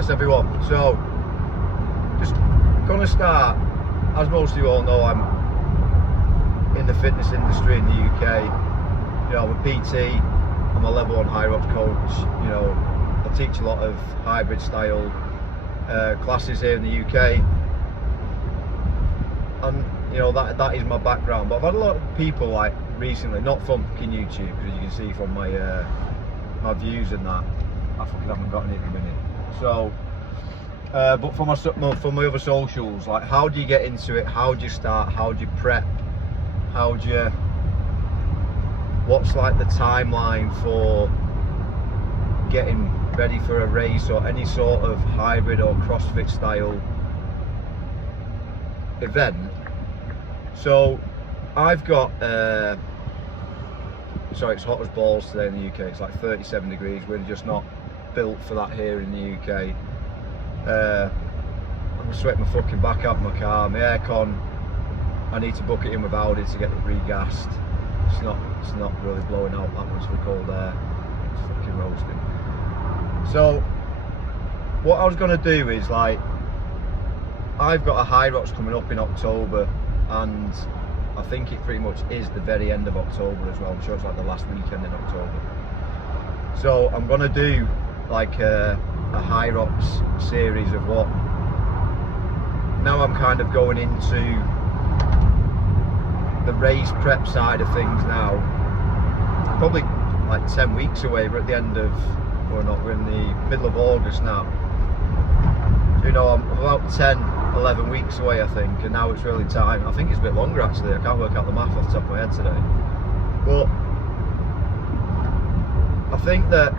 Yes everyone, so just gonna start, as most of you all know, I'm in the fitness industry in the UK. You know, I'm a PT, I'm a level 1 Hyrox coach. You know, I teach a lot of hybrid style classes here in the UK, and you know that is my background. But I've had a lot of people like recently, not from fucking YouTube, because you can see from my my views and that, I fucking haven't got any at the minute. So, but for my other socials, like, how do you get into it? How do you start? How do you prep? What's like the timeline for getting ready for a race or any sort of hybrid or CrossFit style event? So I've got sorry, it's hot as balls today in the UK. It's like 37 degrees. We're just not built for that here in the UK. I'm sweating my fucking back out of my car. My aircon, I need to book it in with Audi to get it regassed. It's not really blowing out that much for cold air. It's fucking roasting. So what I was gonna do is, like, I've got a Hyrox coming up in October, and I think it pretty much is the very end of October as well. I'm sure it's like the last weekend in October. So I'm gonna do like a Hyrox series of what, now I'm kind of going into the race prep side of things now. Probably like 10 weeks away. We're at the end of, or not, we're in the middle of August now. So, you know, I'm about 10, 11 weeks away, I think, and now it's really time. I think it's a bit longer actually. I can't work out the math off the top of my head today. But I think that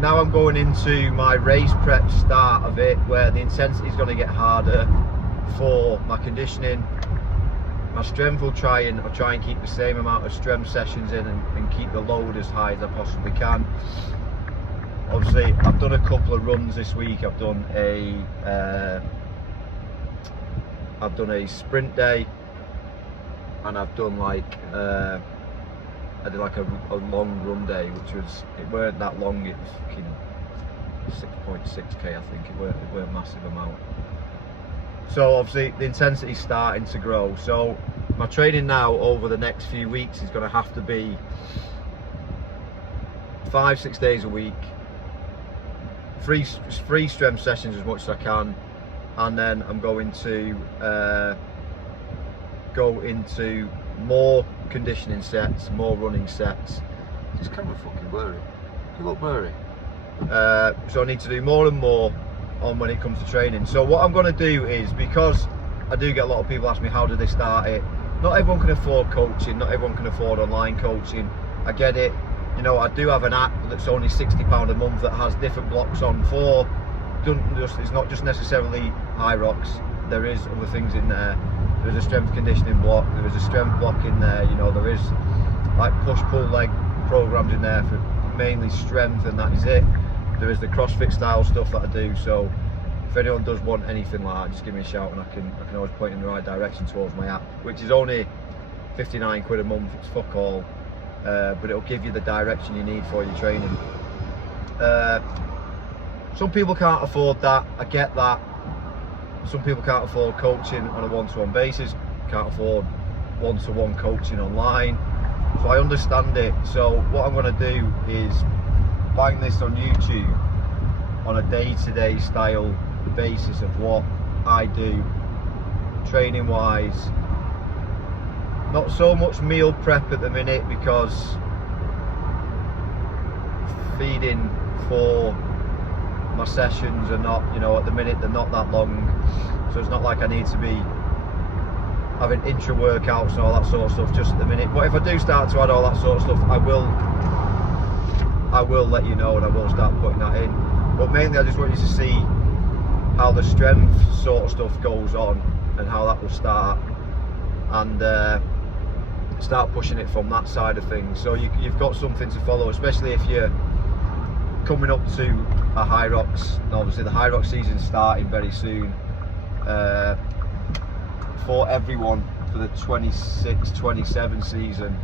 now I'm going into my race prep start of it, where the intensity is going to get harder for my conditioning. My strength I'll try and keep the same amount of strength sessions in and keep the load as high as I possibly can. Obviously, I've done a couple of runs this week. I've done a sprint day, and I've done like I did like a long run day, which was, it weren't that long. It was fucking 6.6k, I think. It weren't a massive amount. So obviously the intensity's starting to grow. So my training now over the next few weeks is going to have to be 5-6 days a week, free strength sessions as much as I can, and then I'm going to go into more conditioning sets, more running sets. It's kind of fucking blurry. You look blurry. So I need to do more and more on when it comes to training. So what I'm going to do is, because I do get a lot of people ask me how do they start it. Not everyone can afford coaching, not everyone can afford online coaching. I get it. You know, I do have an app that's only £60 a month that has different blocks on for, it's not just necessarily Hyrox. There is other things in there. There's a strength conditioning block, there is a strength block in there, you know, there is like push-pull leg programs in there for mainly strength, and that is it. There is the CrossFit style stuff that I do. So if anyone does want anything like that, just give me a shout, and I can always point in the right direction towards my app, which is only 59 quid a month. It's fuck all, but it'll give you the direction you need for your training. Some people can't afford that, I get that. Some people can't afford coaching on a one-to-one basis, can't afford one-to-one coaching online, so I understand it. So what I'm going to do is bang this on YouTube on a day-to-day style basis of what I do training wise. Not so much meal prep at the minute, because feeding for my sessions are not, you know, at the minute they're not that long, so it's not like I need to be having intra workouts and all that sort of stuff just at the minute. But if I do start to add all that sort of stuff, I will let you know, and I will start putting that in. But mainly I just want you to see how the strength sort of stuff goes on and how that will start, and start pushing it from that side of things. So you've got something to follow, especially if you're coming up to a Hyrox. Obviously the Hyrox season's starting very soon for everyone for the 26-27 season.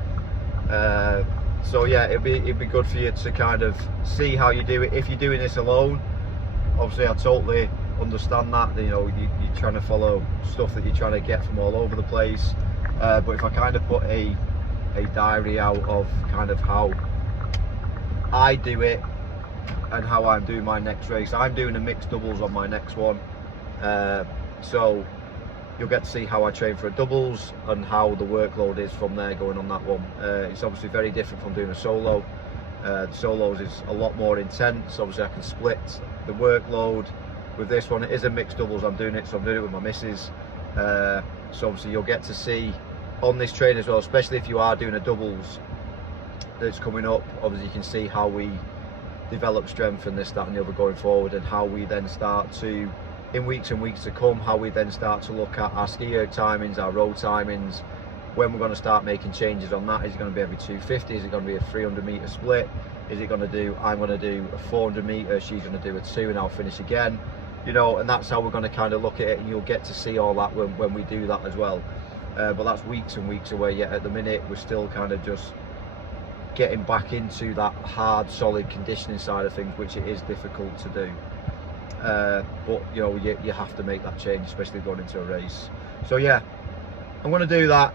So yeah, it'd be good for you to kind of see how you do it. If you're doing this alone, obviously I totally understand that, you know, you're trying to follow stuff that you're trying to get from all over the place, but if I kind of put a diary out of kind of how I do it and how I'm doing my next race. I'm doing a mixed doubles on my next one, so you'll get to see how I train for a doubles and how the workload is from there going on that one. It's obviously very different from doing a solo. The solos is a lot more intense. Obviously I can split the workload. With this one, it is a mixed doubles. I'm doing it with my missus, so obviously you'll get to see on this train as well, especially if you are doing a doubles that's coming up. Obviously you can see how we develop strength and this, that and the other going forward, and how we then start to, in weeks and weeks to come, how we then start to look at our ski erg timings, our row timings, when we're going to start making changes on that. Is it going to be every 250? Is it going to be a 300 meter split? Is it going to do, I'm going to do a 400 meter, she's going to do a 2 and I'll finish again, you know, and that's how we're going to kind of look at it, and you'll get to see all that when we do that as well. But that's weeks and weeks away yet. At the minute we're still kind of just getting back into that hard solid conditioning side of things, which it is difficult to do, but you know, you have to make that change, especially going into a race. So yeah, I'm going to do that.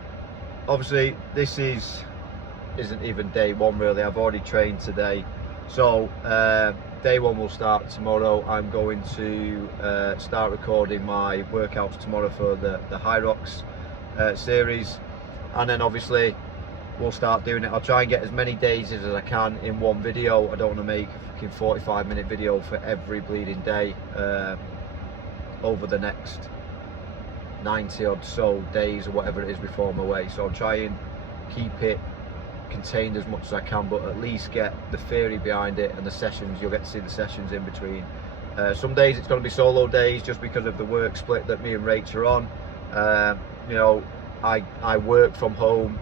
Obviously this isn't even day one really. I've already trained today, so day one will start tomorrow. I'm going to start recording my workouts tomorrow for the Hyrox series, and then obviously we'll start doing it. I'll try and get as many days as I can in one video. I don't want to make a fucking 45-minute video for every bleeding day over the next 90 odd so days or whatever it is before I'm away. So I'll try and keep it contained as much as I can, but at least get the theory behind it and the sessions. You'll get to see the sessions in between. Some days it's going to be solo days just because of the work split that me and Rach are on. You know, I work from home,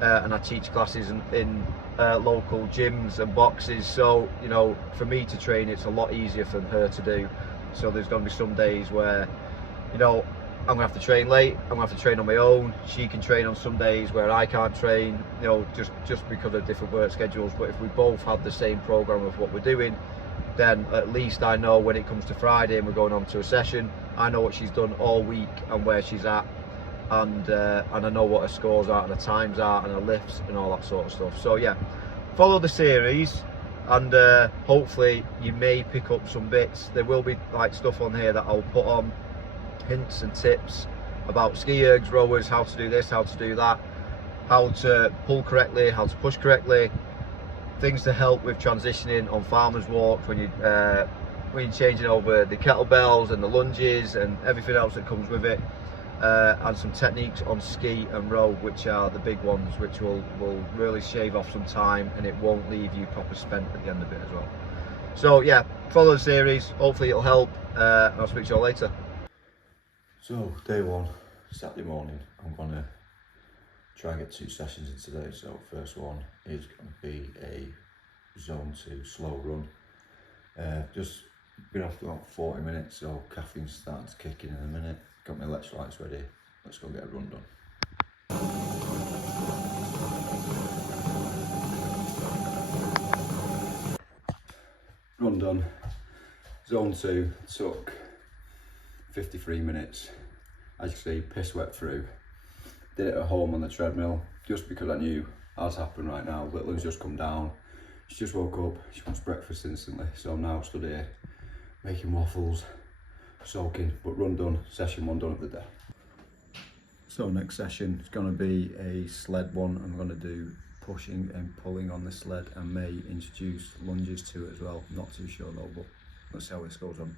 and I teach classes in local gyms and boxes, so you know, for me to train it's a lot easier for her to do. So there's going to be some days where, you know, I'm going to have to train late, I'm going to have to train on my own. She can train on some days where I can't train, you know, just because of different work schedules. But if we both have the same program of what we're doing, then at least I know when it comes to Friday and we're going on to a session, I know what she's done all week and where she's at, and I know what her scores are and her times are and her lifts and all that sort of stuff. So yeah, follow the series, and hopefully you may pick up some bits. There will be like stuff on here that I'll put on, hints and tips about ski ergs, rowers, how to do this, how to do that, how to pull correctly, how to push correctly, things to help with transitioning on farmers walks when you're changing over the kettlebells and the lunges and everything else that comes with it. And some techniques on ski and row, which are the big ones, which will really shave off some time, and it won't leave you proper spent at the end of it as well. So yeah, follow the series, hopefully it'll help, and I'll speak to you all later. So day one, Saturday morning, I'm gonna try and get 2 sessions in today. So first one is going to be a zone 2 slow run. Just been off for about 40 minutes, so caffeine's starting to kick in a minute. Got my electrolytes ready. Let's go get a run done. Run done. Zone 2 took 53 minutes. As you see, piss wet through. Did it at home on the treadmill just because I knew as happened right now. Little one's just come down. She just woke up. She wants breakfast instantly. So I'm now stood here making waffles, soaking, but run done, session 1 done of the day. So next session is going to be a sled one. I'm going to do pushing and pulling on the sled, and may introduce lunges to it as well. I'm not too sure though, but let's see how this goes on.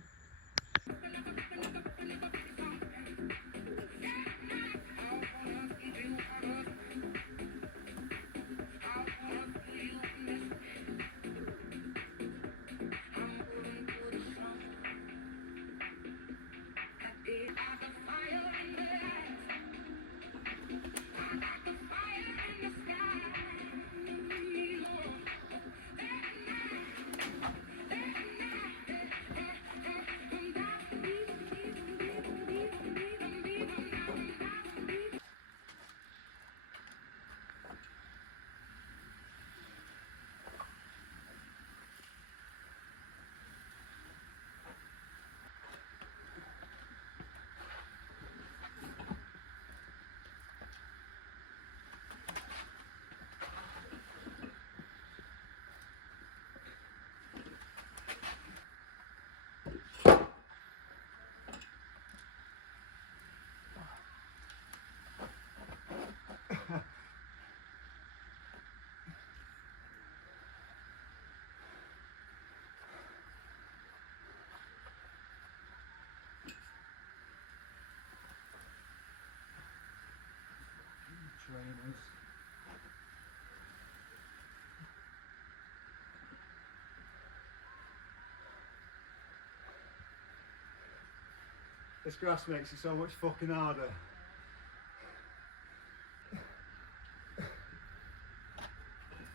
This grass makes it so much fucking harder.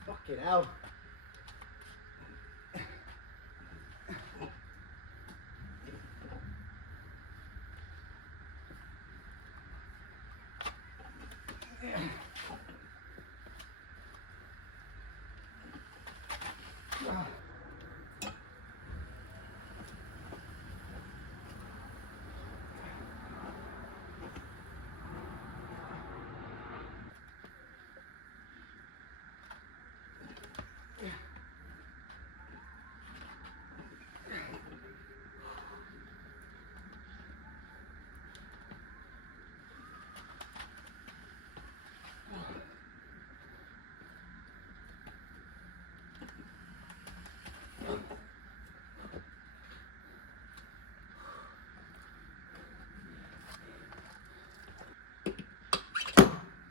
Fucking hell.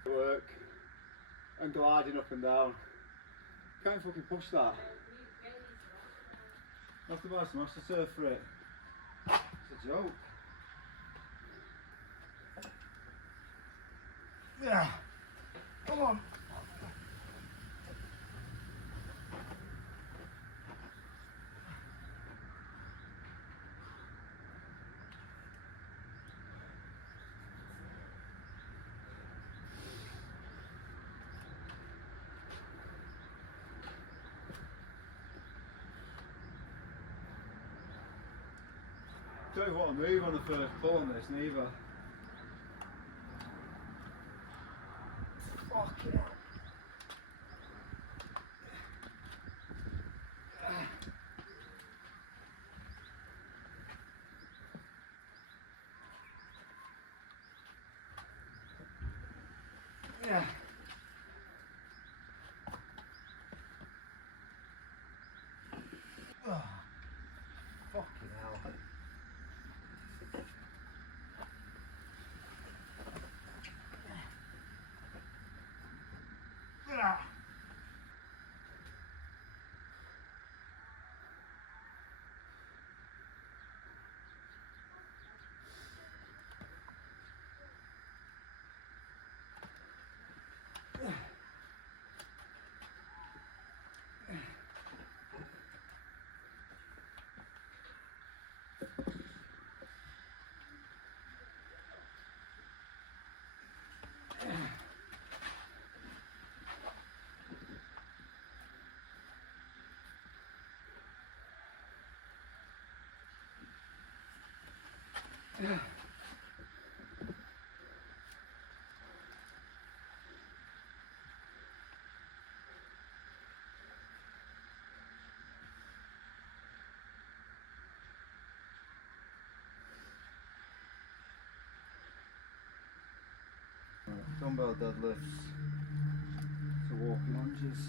Work and gliding up and down. Can't fucking push that. I have to buy some astroturf for it. It's a joke. Yeah. Come on. Don't want to move on the first pull on this neither. Fucking hell. Yeah. Oh, fucking hell. Yeah. Dumbbell deadlifts to walking lunges.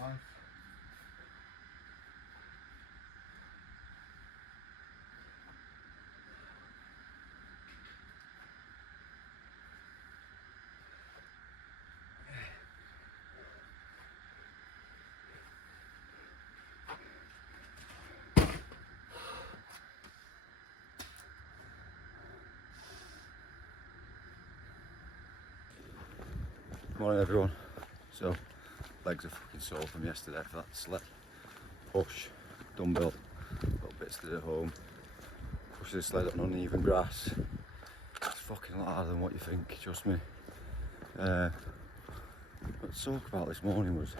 Life. Morning everyone. So, legs are fucking sore from yesterday for that sled. Push, dumbbell, got bits to do at home. Push the sled on uneven grass. It's fucking a lot harder than what you think, trust me. What to talk about this morning was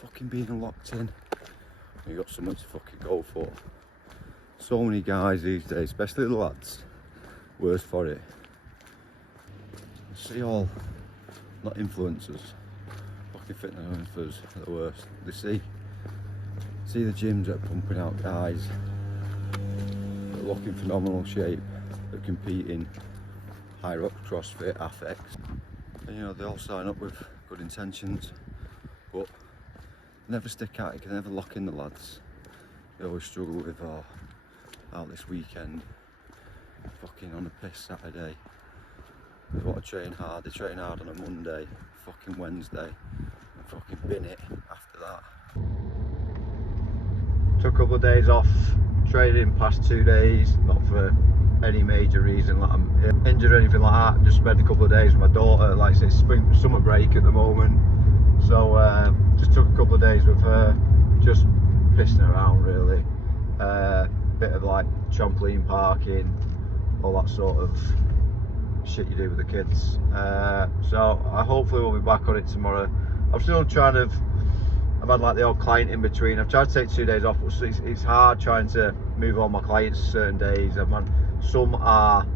fucking being locked in. You got something to fucking go for. So many guys these days, especially the lads, worse for it. See all, not influencers, fucking fitness influencers are the worst. They see the gyms that are pumping out guys that look in phenomenal shape, that compete in Hyrox, CrossFit, Affex. And you know, they all sign up with good intentions, but never stick at it, can never lock in the lads. They always struggle with, oh, out this weekend, fucking on a piss Saturday. They want to train hard, they train hard on a Monday, fucking Wednesday, and fucking bin it after that. Took a couple of days off training, past 2 days, not for any major reason, like I'm injured or anything like that. Just spent a couple of days with my daughter, like I say, summer break at the moment. So just took a couple of days with her, just pissing around really. Bit of like trampoline parking, all that sort of shit you do with the kids. So I hopefully will be back on it tomorrow. I'm still trying to, I've had like the odd client in between. I've tried to take 2 days off, but it's hard trying to move all my clients certain days. Some are,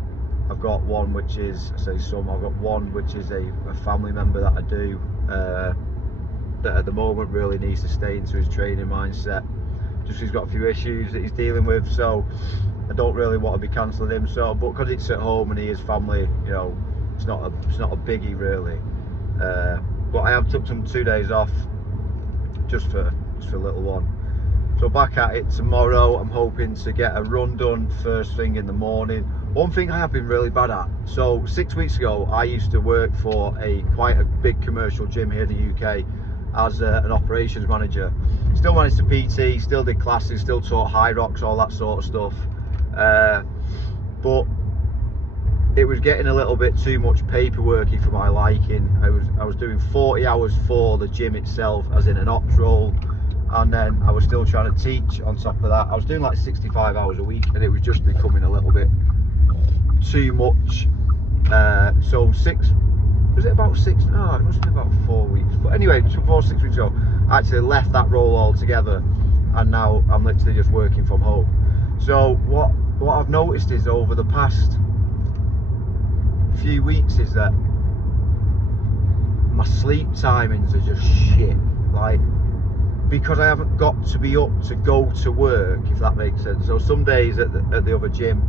I've got one which is, I say some, I've got one which is a family member that I do, that at the moment really needs to stay into his training mindset. Just he's got a few issues that he's dealing with, so I don't really want to be cancelling him. So, but because it's at home and he is family, you know, it's not a biggie really. But I have took some 2 days off just for a little one. So back at it tomorrow. I'm hoping to get a run done first thing in the morning. One thing I have been really bad at. So 6 weeks ago, I used to work for quite a big commercial gym here in the UK as an operations manager. Still managed to PT, still did classes, still taught Hyrox, all that sort of stuff. But it was getting a little bit too much paperworky for my liking. I was doing 40 hours for the gym itself, as in an ops role, and then I was still trying to teach on top of that. I was doing like 65 hours a week, and it was just becoming a little bit too much. So was it about 6? No, it must have been about 4 weeks. But anyway, 6 weeks ago, I actually left that role altogether, and now I'm literally just working from home. So what I've noticed is over the past few weeks is that my sleep timings are just shit. Like, because I haven't got to be up to go to work, if that makes sense. So some days at the other gym,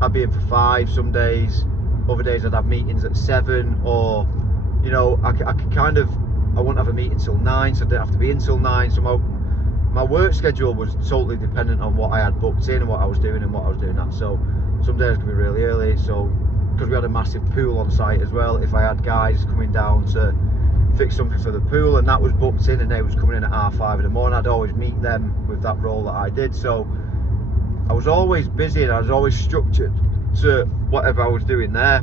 I'd be in for 5. Some days, other days I'd have meetings at 7, or you know, I could kind of, I wouldn't have a meeting till 9, so I didn't have to be in till 9. So my work schedule was totally dependent on what I had booked in and what I was doing and what I was doing that. So some days could be really early. So because we had a massive pool on site as well, if I had guys coming down to fix something for the pool and that was booked in and they was coming in at 5:30 in the morning, I'd always meet them with that role that I did. So I was always busy and I was always structured to whatever I was doing there.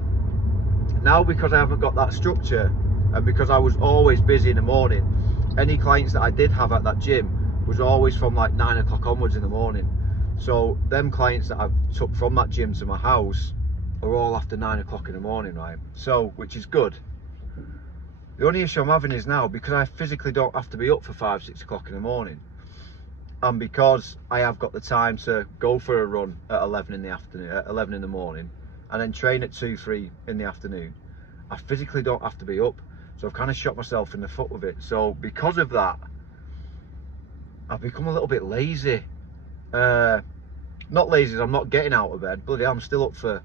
Now, because I haven't got that structure and because I was always busy in the morning, any clients that I did have at that gym was always from like 9 o'clock onwards in the morning. So them clients that I've took from that gym to my house are all after 9 o'clock in the morning, right? So, which is good. The only issue I'm having is now, because I physically don't have to be up for 5, 6 o'clock in the morning, and because I have got the time to go for a run at 11 in the afternoon, at 11 in the morning, and then train at 2, 3 in the afternoon, I physically don't have to be up. So I've kind of shot myself in the foot with it. So because of that, I've become a little bit lazy. Not lazy, I'm not getting out of bed. Bloody hell, I'm still up for,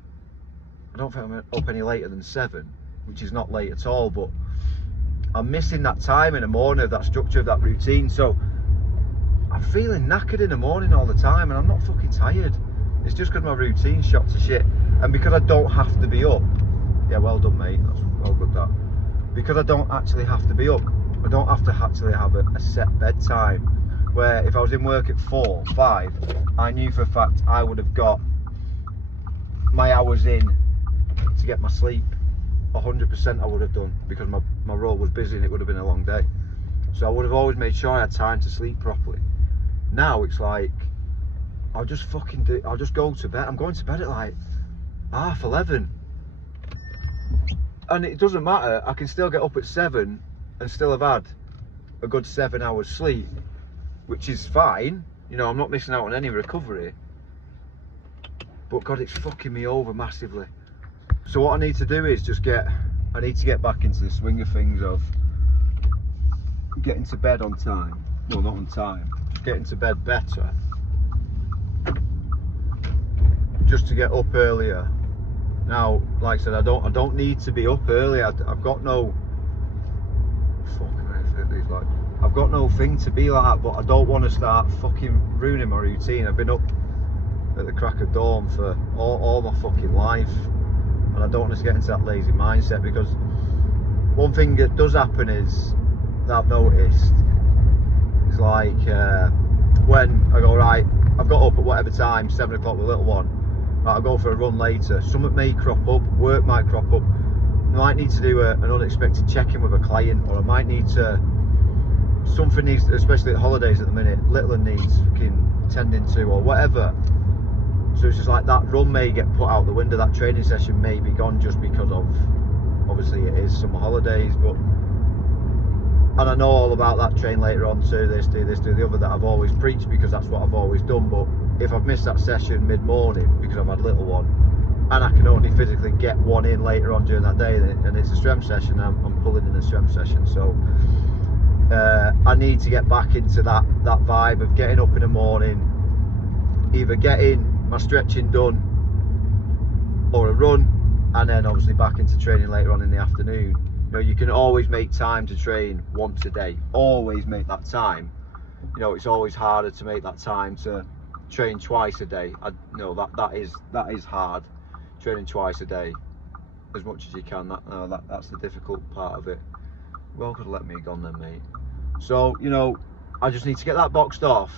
I don't think I'm up any later than 7, which is not late at all, but I'm missing that time in the morning, of that structure, of that routine. So I'm feeling knackered in the morning all the time, and I'm not fucking tired. It's just because my routine's shot to shit. And because I don't have to be up, yeah, well done, mate, that's well good that. Because I don't actually have to be up, I don't have to actually have a set bedtime, where if I was in work at 4, 5, I knew for a fact I would have got my hours in to get my sleep. 100% I would have done, because my role was busy and it would have been a long day. So I would have always made sure I had time to sleep properly. Now it's like, I'll just go to bed. I'm going to bed at like 11:30. And it doesn't matter, I can still get up at 7 and still have had a good 7 hours sleep, which is fine. You know, I'm not missing out on any recovery. But God, it's fucking me over massively. So what I need to do is I need to get back into the swing of things of getting to bed on time. Well, not on time, just getting to bed better. Just to get up earlier. Now, like I said, I don't need to be up early. I've got no I've got no thing to be like that, but I don't want to start fucking ruining my routine. I've been up at the crack of dawn for all my fucking life, and I don't want to get into that lazy mindset, because one thing that does happen is that I've noticed is like when I go, right, I've got up at whatever time, 7 o'clock with the little one, right, I'll go for a run later, something may crop up, work might crop up, I might need to do an unexpected check-in with a client, or I might need to, something needs, especially at holidays at the minute, little needs fucking tending to, or whatever. So it's just like that run may get put out the window, that training session may be gone, just because of, obviously it is summer holidays, but, and I know all about that, train later on, do this, do the other, that I've always preached, because that's what I've always done. But if I've missed that session mid-morning because I've had a little one, and I can only physically get one in later on during that day, and it's a strength session, I'm pulling in a strength session. So I need to get back into that vibe of getting up in the morning, either getting my stretching done or a run, and then obviously back into training later on in the afternoon. You know, you can always make time to train once a day, always make that time. You know, it's always harder to make that time to train twice a day. You know, that is hard, training twice a day as much as you can. That's the difficult part of it. Well, could have let me gone then, mate. So, you know, I just need to get that boxed off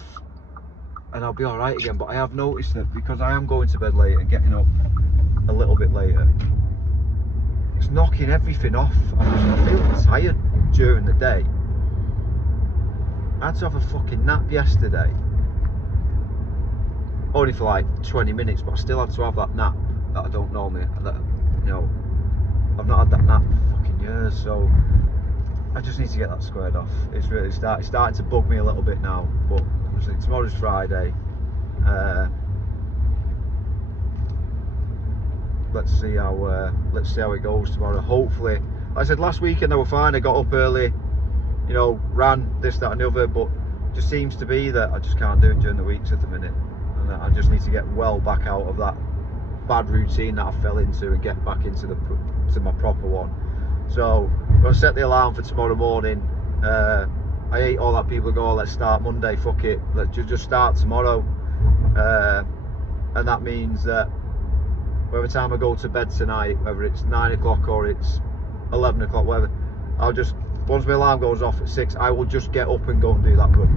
and I'll be all right again. But I have noticed that because I am going to bed late and getting up a little bit later, it's knocking everything off. I'm feeling tired during the day. I had to have a fucking nap yesterday, only for like 20 minutes, but I still had to have that nap that I don't normally, that, you know, I've not had that nap for fucking years. So I just need to get that squared off. It's really starting to bug me a little bit now, but obviously tomorrow's Friday. Let's see how it goes tomorrow. Hopefully, like I said, last weekend I was fine. I got up early, you know, ran this, that and the other, but it just seems to be that I just can't do it during the weeks at the minute, and I just need to get well back out of that bad routine that I fell into and get back into my proper one. So I'm gonna set the alarm for tomorrow morning. I hate all that people go, oh, let's start Monday, fuck it, let's just start tomorrow, and that means that whatever time I go to bed tonight, whether it's 9 o'clock or it's 11 o'clock, whatever, I'll just, once my alarm goes off at 6, I will just get up and go and do that run.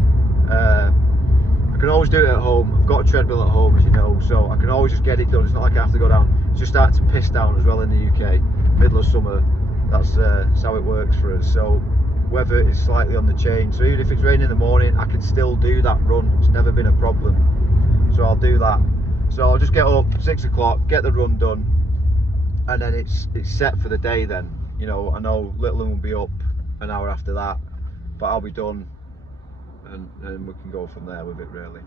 I can always do it at home. I've got a treadmill at home, as you know, so I can always just get it done. It's not like I have to go down. It's just starting to piss down as well in the UK, middle of summer. That's how it works for us. So weather is slightly on the change. So even if it's raining in the morning, I can still do that run. It's never been a problem. So I'll do that. So I'll just get up 6 o'clock, get the run done, and then it's set for the day then. You know, I know little one will be up an hour after that, but I'll be done, and we can go from there with it really.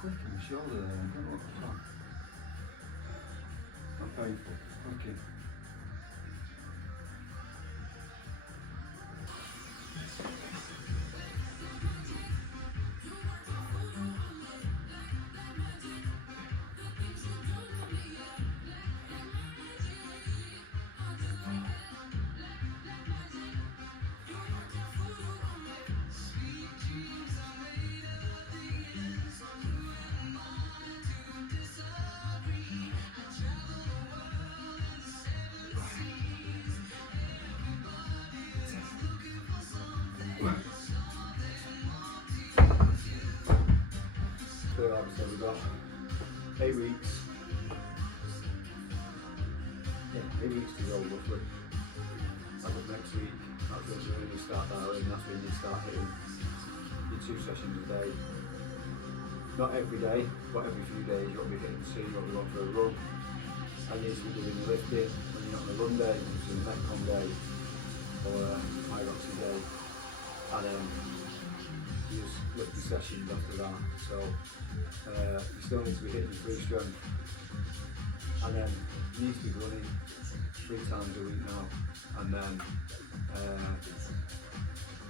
Quick in the shoulder there, I don't know what's wrong. Not painful, okay. So we've got 8 weeks. Yeah, 8 weeks to go roughly. As of next week, that's when you start dialing, that's when you start hitting your 2 sessions a day. Not every day, but every few days you'll be hitting 2, you'll be going for a run. And you need to be doing the lifting when you're not on a run day, you do a Metcon day or a Hyrox day. And then you just lift the sessions after that. So you still need to be hitting free strength, and then you need to be running 3 times a week now, and then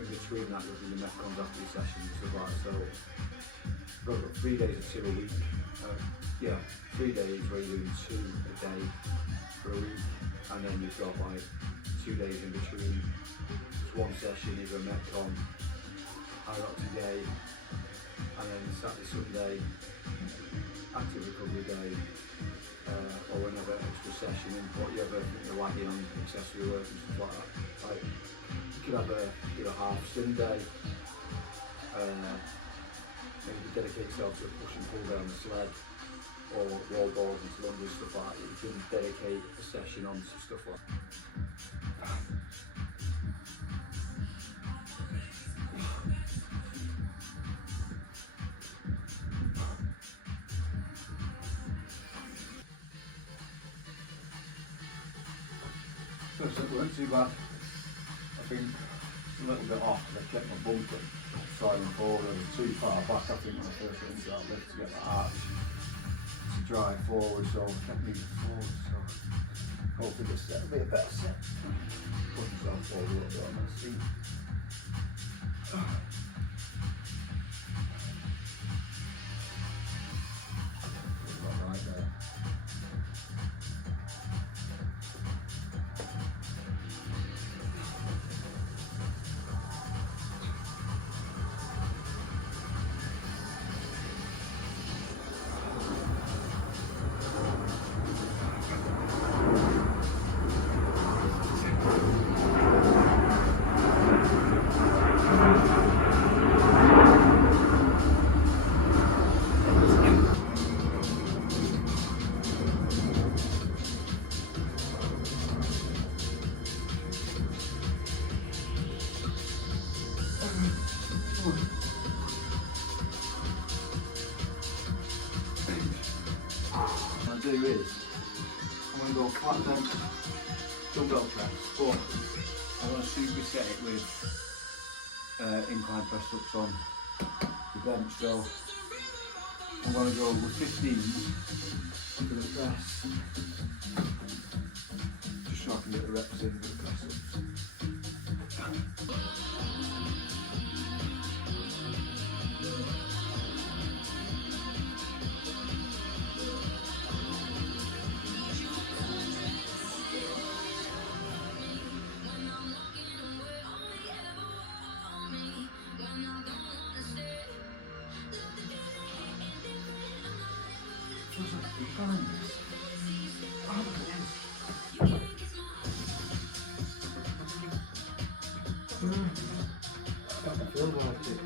in between that you'll do your Metcons after your sessions and stuff like that. So we've got 3 days of 2 a week. 3 days where you're doing 2 a day for a week, and then you've got like 2 days in between. Just 1 session, either a Metcon, Hyrox a day, and then Saturday, Sunday, active recovery day, or another extra session in whatever you're lacking on accessory work and stuff like that. Like, you could have do a half swim day, maybe dedicate yourself to a push and pull down the sled, or wall balls and lunges, stuff like that. You can dedicate a session on stuff like that. So it weren't too bad. I think a little bit off, I kept my bump side and forward and too far back I think when I first got into that lift to get the arch to drive forward, so I kept moving forward, so hopefully this set will be a better set. Push myself forward a little bit on my seat. Right there. to do is, I'm going to go flat bench dumbbell press, but I want to superset it with incline press ups on the bench. So I'm going to go with 15 for the press, just so I can get the reps in with the press ups. Feels like a burn this. Oh, look at this. I can feel like it.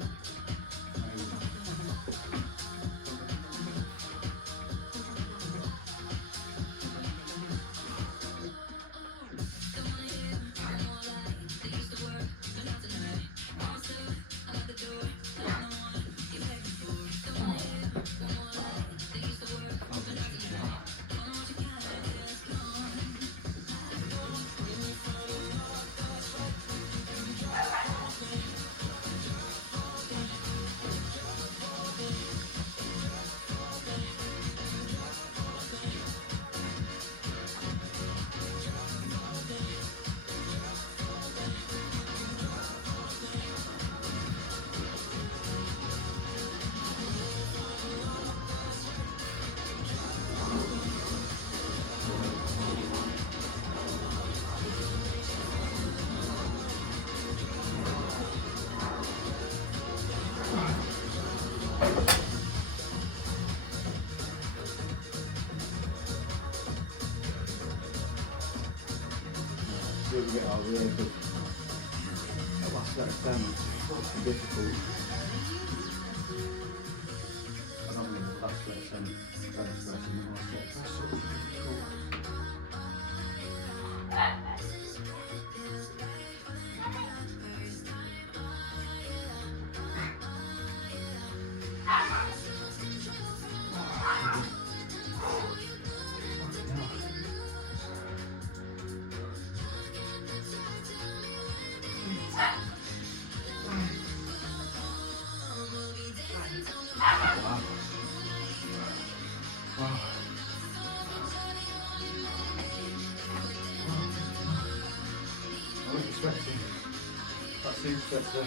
Really get out of the way, but that last set of 10 was difficult. I don't mean the last set of 10 bench press and the last set of press up was difficult. I wasn't expecting that supersetter.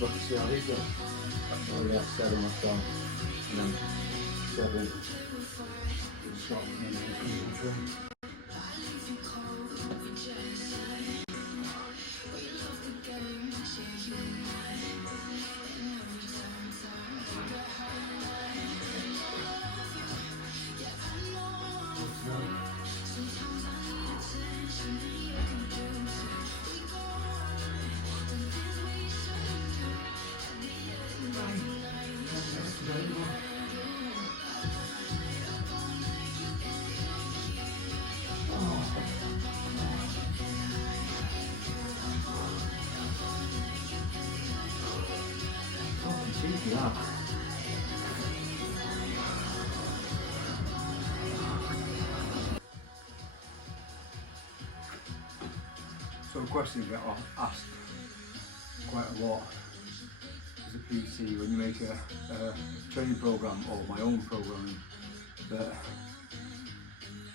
But see how these go. Oh yeah, 7 left on, and then 7 stop, and then concentrate. Yeah. So a question I get asked quite a lot as a PT when you make a training program or my own programming, that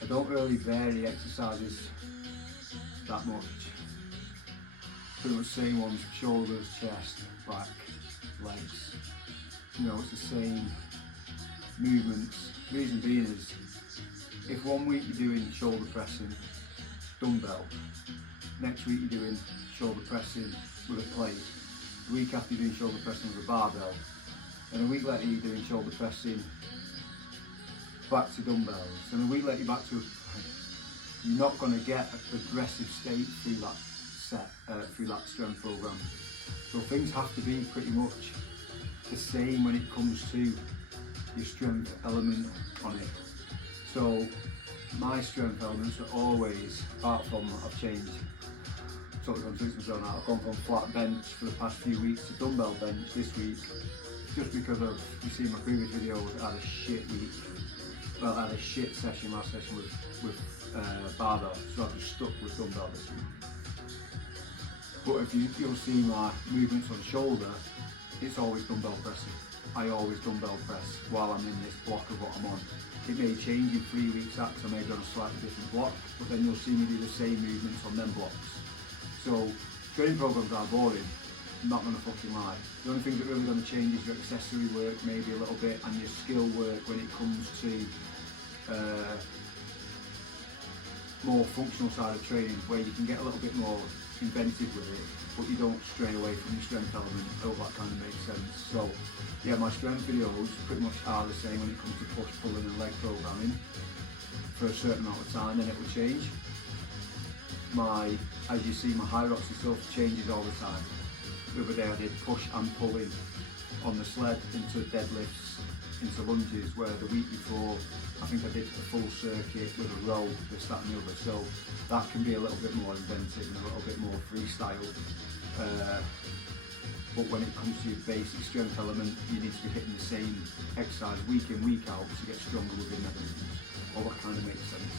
I don't really vary exercises that much. Pretty much same ones: shoulders, chest, back, legs. You know, it's the same movements. Reason being is, if one week you're doing shoulder pressing, dumbbell, next week you're doing shoulder pressing with a plate, the week after you're doing shoulder pressing with a barbell, and a week later you're doing shoulder pressing back to dumbbells, and a week later you're back to, you're not going to get a progressive state through that through that strength program. So things have to be pretty much the same when it comes to your strength element on it. So my strength elements are always, apart from I've changed, sort of gone through some zone out, I've gone from flat bench for the past few weeks to dumbbell bench this week, just because of, you see my previous videos, I had a shit week. Well, I had a shit session last session with barbell, so I've just stuck with dumbbell this week. But if you'll see my movements on shoulder, it's always dumbbell pressing. I always dumbbell press while I'm in this block of what I'm on. It may change in 3 weeks out, because I may be on a slightly different block, but then you'll see me do the same movements on them blocks. So training programs are boring, I'm not going to fucking lie. The only thing that really going to change is your accessory work maybe a little bit, and your skill work when it comes to more functional side of training, where you can get a little bit more inventive with it, but you don't stray away from your strength element. I hope that kind of makes sense. So yeah, my strength videos pretty much are the same when it comes to push, pulling and leg programming for a certain amount of time, then it will change. As you see, my Hyrox stuff changes all the time. The other day I did push and pulling on the sled into deadlifts, into lunges, where the week before I think I did a full circuit with a row, this, that and the other. So that can be a little bit more inventive and a little bit more freestyle. But when it comes to your basic strength element, you need to be hitting the same exercise week in, week out to get stronger within that movement. All that kind of makes sense.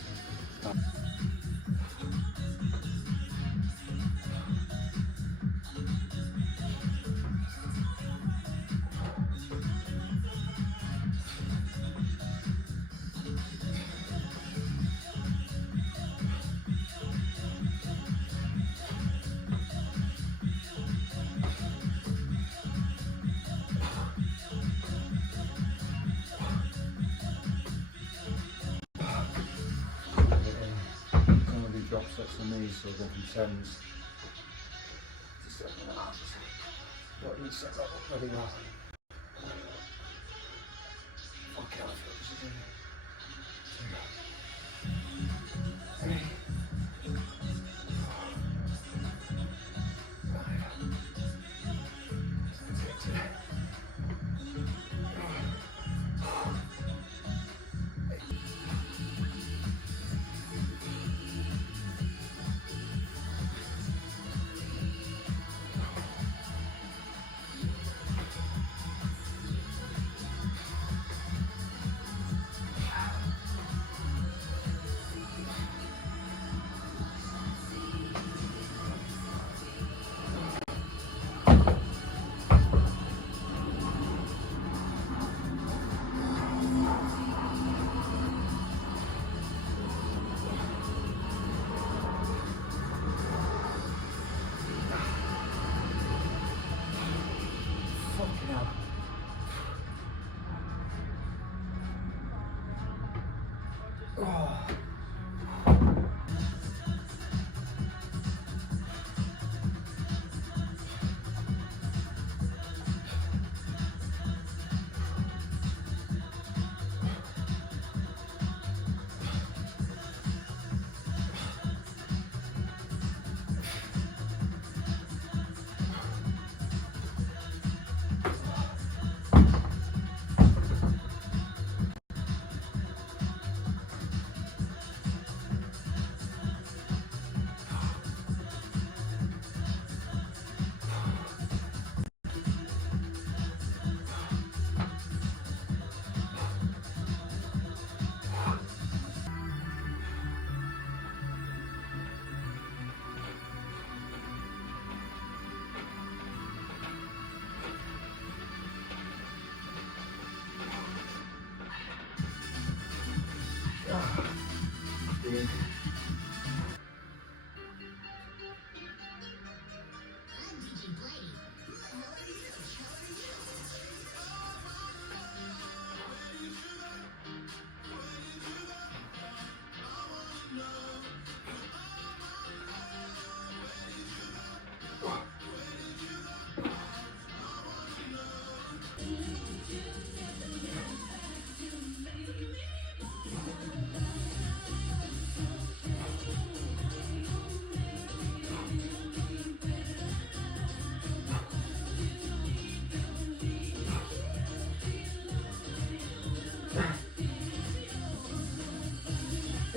Drop sets on these, so go from 10s to 7.5. Don't need to set that up very well. Okay, I'll feel this is in.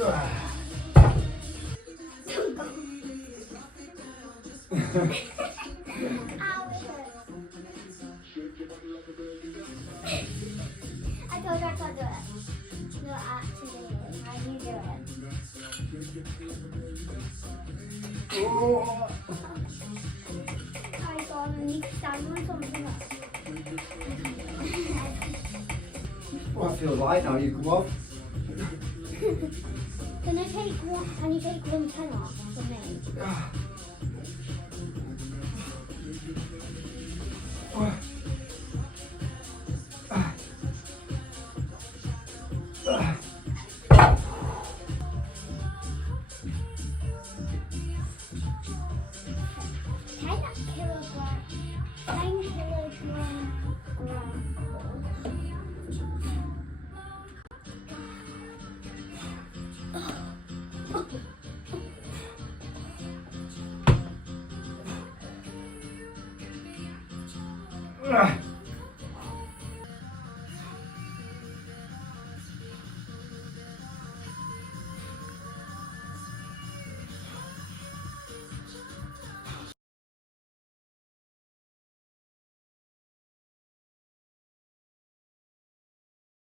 I told her I can't do it. No, actually, how do you do it? I thought I need to stand on something else. Well, I feel light now. You come off. Can you take one tenner off for me?